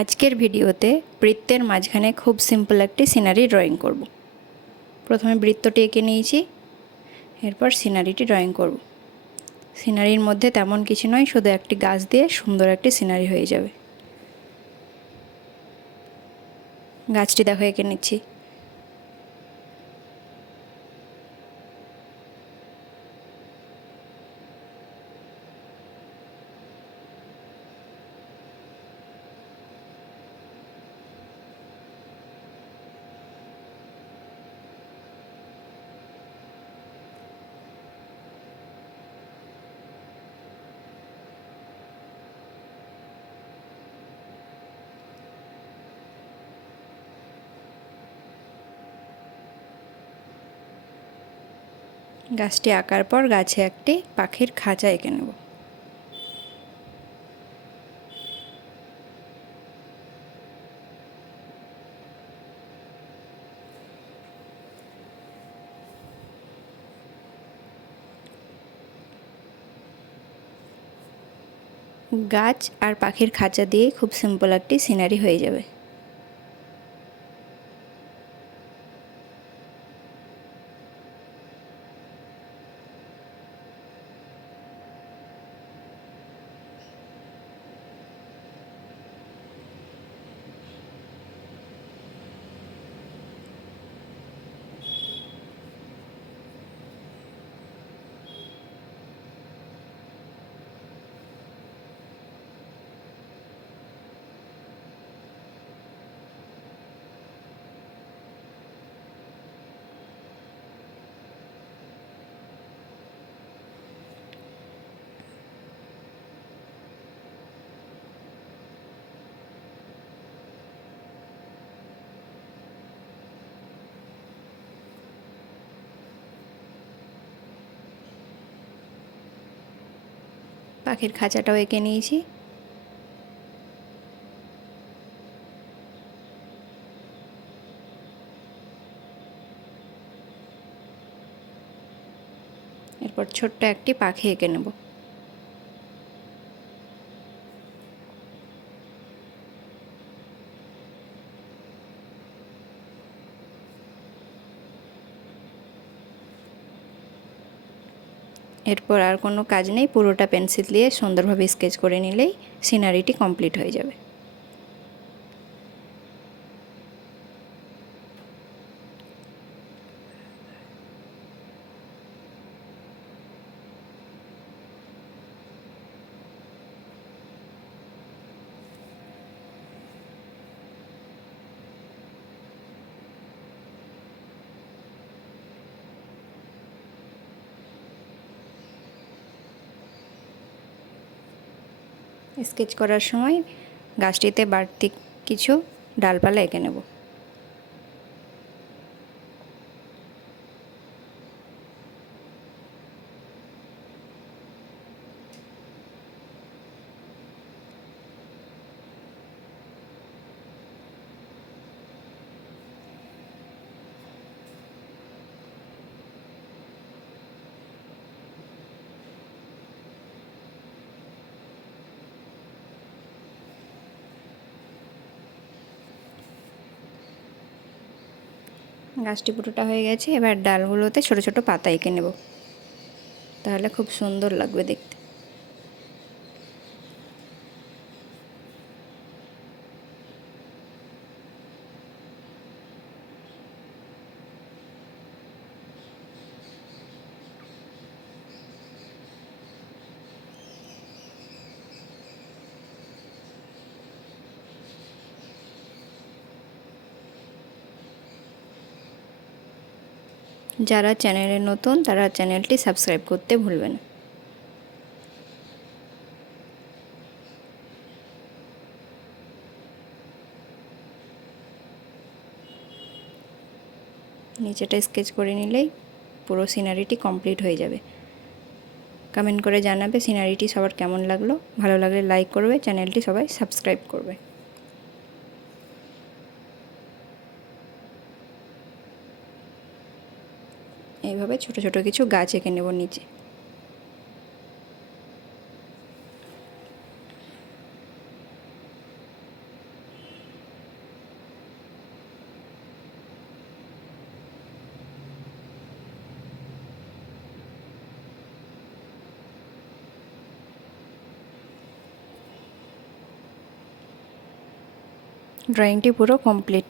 আজকের ভিডিওতে বৃত্তের মাঝখানে খুব সিম্পল একটি সিনারি ড্রয়িং করব। প্রথমে বৃত্তটি এঁকে নিয়েছি, এরপর সিনারিটি ড্রয়িং করব। সিনারির মধ্যে তেমন কিছু নয়, শুধু একটি গাছ দিয়ে সুন্দর একটি সিনারি হয়ে যাবে। গাছটি দেখো এঁকে নিচ্ছি। গাছটি আঁকার পর গাছে একটি পাখির খাঁচা এঁকে নেব। গাছ আর পাখির খাঁচা দিয়ে খুব সিম্পল একটি সিনারি হয়ে যাবে। পাখির খাঁচাটাও এঁকে নিয়েছি। এরপর ছোট্ট একটি পাখি এঁকে নেব। এরপর আর কোনো কাজ নেই, পুরোটা পেন্সিল দিয়ে সুন্দরভাবে স্কেচ করে নিলেই সিনারিটি কমপ্লিট হয়ে যাবে। স্কেচ করার সময় গাছটিতে বাড়তি কিছু ডালপালা এঁকে নেব। গাছটি পুরোটা হয়ে গেছে, এবার ডালগুলোতে ছোট ছোট পাতা এঁকে নেব, তাহলে খুব সুন্দর লাগবে দেখতে। যারা চ্যানেলে নতুন তারা চ্যানেলটি সাবস্ক্রাইব করতে ভুলবেন না। নিচেটা স্কেচ করে নিলেই পুরো সিনারিটি কমপ্লিট হয়ে যাবে। কমেন্ট করে জানাবে সিনারিটি সবার কেমন লাগলো। ভালো লাগলে লাইক করবে, চ্যানেলটি সবাই সাবস্ক্রাইব করবে। এইভাবে ছোট ছোট কিছু গাছ এঁকে নেব নিচে। ড্রয়িংটি পুরো কমপ্লিট।